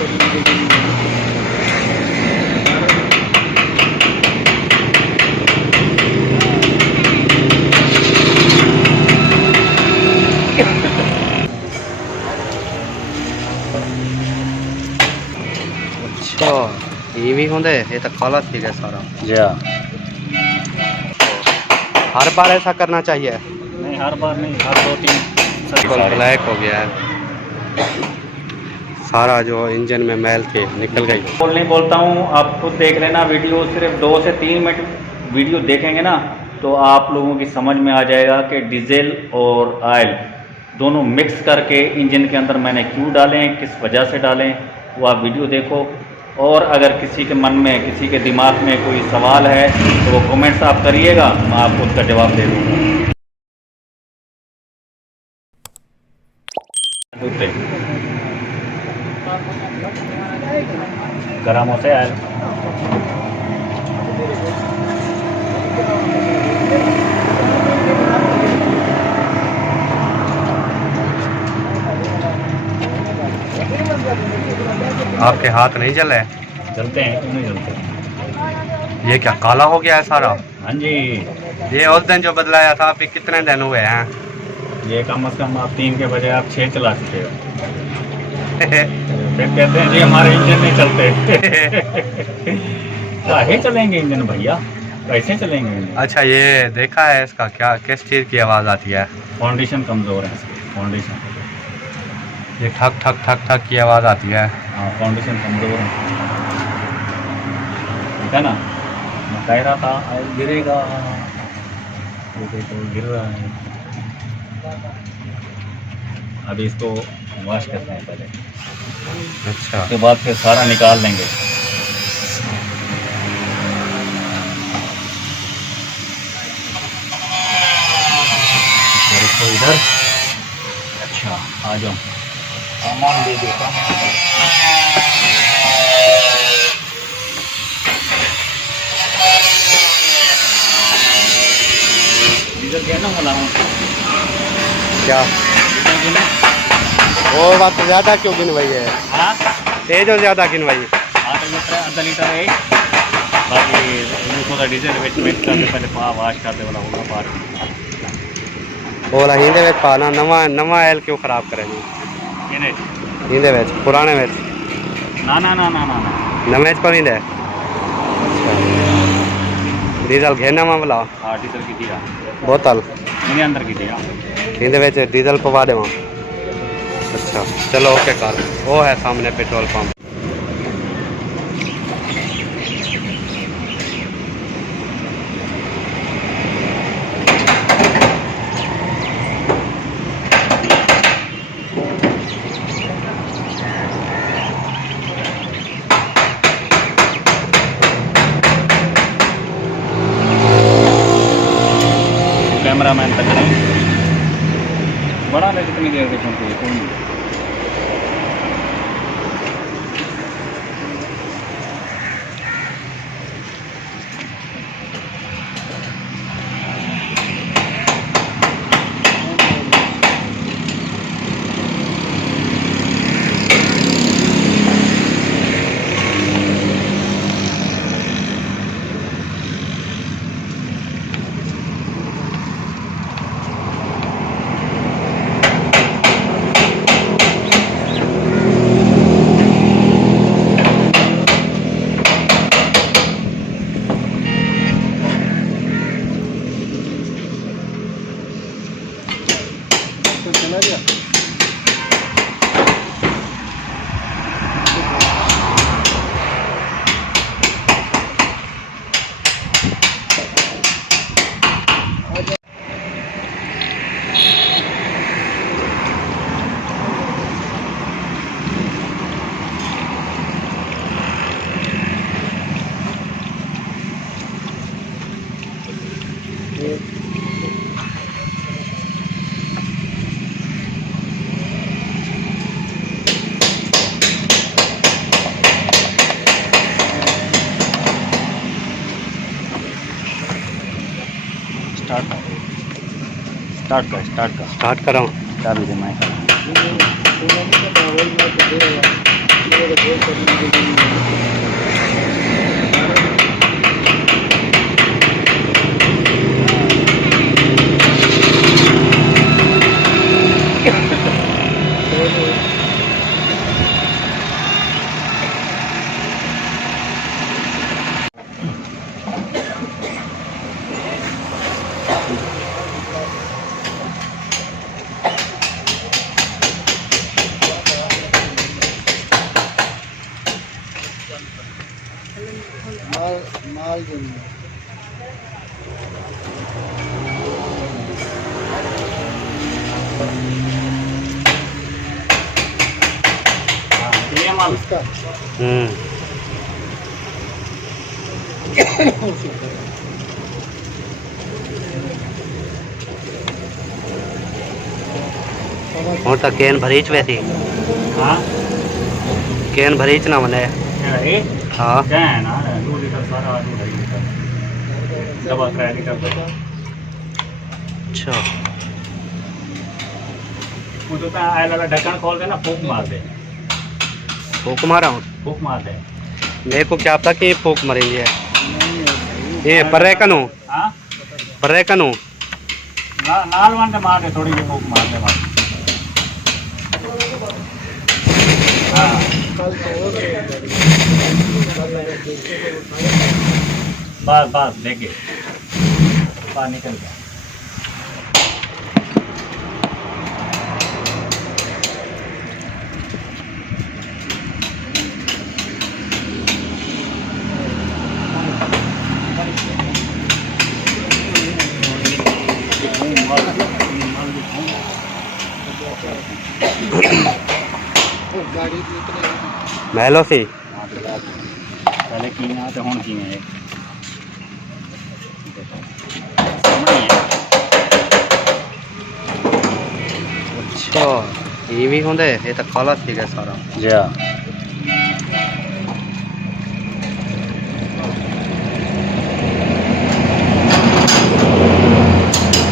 अच्छा ये भी होंगे, ये तो काला ठीक है सारा जी। हर बार ऐसा करना चाहिए? नहीं हर बार नहीं, हर 2-3 ब्लैक हो गया है सारा, जो इंजन में मैल थे निकल गई। बोल नहीं बोलता हूँ, आप खुद देख लेना वीडियो, सिर्फ 2 से 3 मिनट वीडियो देखेंगे ना तो आप लोगों की समझ में आ जाएगा कि डीजल और ऑयल दोनों मिक्स करके इंजन के अंदर मैंने क्यों डालें, किस वजह से डालें, वो आप वीडियो देखो। और अगर किसी के मन में, किसी के दिमाग में कोई सवाल है तो वो कमेंट्स आप करिएगा, मैं आपको उसका जवाब दे दूँगा। गरम हो से आयल आपके हाथ नहीं जल रहे? जलते हैं, क्यों नहीं जलते? ये क्या काला हो गया है सारा? हाँ जी, ये उस दिन जो बदलाया था, अभी कितने दिन हुए हैं? ये कम से कम आप 3 के बजाय आप 6 चला चुके हो। फिर कहते हैं जी हमारे इंजन नहीं चलते। काहे चलेंगे इंजन भैया, कैसे चलेंगे इंजन? अच्छा ये देखा है इसका क्या, किस चीज़ की आवाज़ आती है? फाउंडेशन कमज़ोर है इसकी, फाउंडेशन। ये ठक ठक ठक ठक की आवाज़ आती है। हाँ फाउंडेशन कमज़ोर है, ठीक है ना। मैं कह रहा था ऑयल गिरेगा, वो देखो गिर रहा है। अभी इसको वॉश करते हैं पहले, अच्छा उसके बाद फिर सारा निकाल लेंगे। इधर अच्छा आ जाओ, सामान दे देता हूँ। डीजल क्या ना बोला हूँ क्या वो बात तो ज़्यादा क्यों गिनवाई है? हाँ तेज हो ज़्यादा गिनवाई? आधा लीटर है, बाकी थोड़ा डीजल मिक्स करके पहले वाश करते वाला होगा पार। बोला हिंदे में पाना नवा नवा एल क्यों खराब करेंगे हिंदे में पुराने में ना ना ना ना ना ना नमेज पर हिंदे। डीजल घेना मामला हाँ डीजल की दिया बोतल इन्हें अंदर की दिया हिंदे में डीजल पवा दे वहाँ। अच्छा चलो ओके कार, वो है सामने पेट्रोल पंप। कैमरा मैन तक नहीं बड़ा ले, कितनी देर देखूँ कोई नहीं। स्टार्ट कर रहा हूँ। स्टार्ट माल जो ये माल इसका और तो केन भरीच वैसी हाँ केन भरीच ना बने ये हाँ क्या है ना 2 लीटर सारा 2.5 लीटर डबा 3 लीटर अच्छा वो तो आए लगा ढक्कन खोल दे ना फूक मार दे फूक मारा हूँ फूक मार दे मेरे को क्या पता कि फूक मरी है ये पर्रेकन हूँ हाँ पर्रेकन हूँ नाल वन मार दे थोड़ी सी फूक मार दे मार हाँ बस बस लेके बाहर निकल गया गाड़ी निकले महलो सी पहले की यहाँ तो हुण की है सामने ही है अच्छा ये भी होंगे ये तो काला ठीक है सारा जी हाँ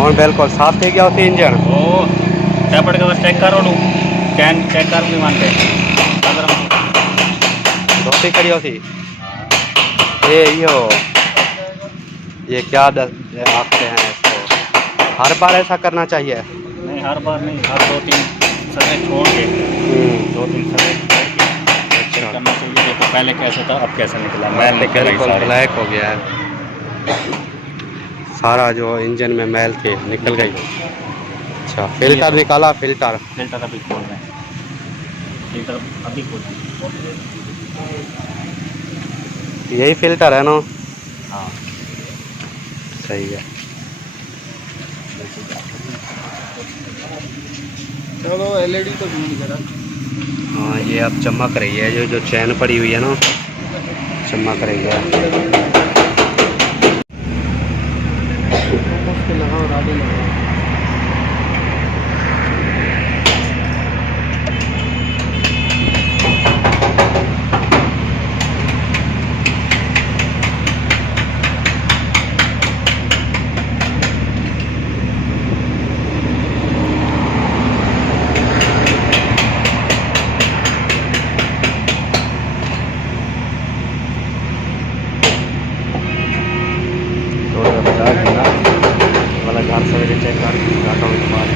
और बिल्कुल साफ थे गया उसे इंजन ओ टैपट के बस चेक करो लूँ चैन चेक कर भी मानते अगर धोती करी होती ये क्या आखते हैं इसको हर बार ऐसा करना चाहिए नहीं हर बार नहीं हर 2-3 समय छोड़ के 2-3 समय छोड़ के चेक करना चाहिए देखो पहले कैसा था अब कैसा निकला मैल निकल रही बिल्कुल सारी ब्लैक हो गया है सारा जो इंजन में मैल थी निकल गई अच्छा फिल्टर निकाला फिल्टर फिल्टर अभी खोल रहे हैं फिल्टर अभी खोल रहे हैं यही फिल्टर है ना हाँ सही है चलो एलईडी तो ढूंढ जरा हाँ ये अब चमक रही है जो चैन पड़ी हुई है ना चमक रही है लगाओ राडे लगाओ वाला घर सवेरे चेक कर जाता हूँ तुम्हारे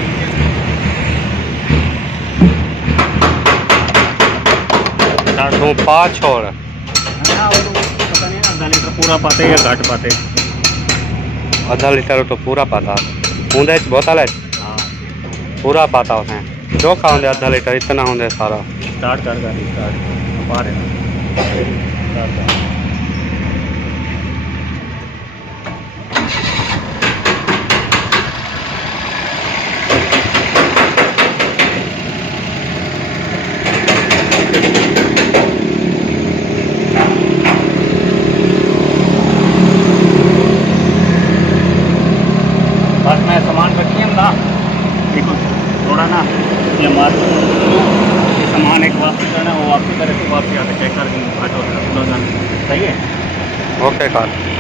तो 5 और पता नहीं आधा लीटर पूरा पाते या घट पाते आधा लीटर तो पूरा पाता होंगे बहुत अलग हाँ पूरा पाता उसने जो खा होंगे आधा लीटर इतना होंगे सारा स्टार्ट कर गाड़ी स्टार्ट पा रहे हैं बस मैं सामान रखी ना देखो थोड़ा ना ये मार ये सामान एक वापसी करना है वो वापसी करे तो वापसी आके चेक कर देंगे घट होता है सही है ओके कार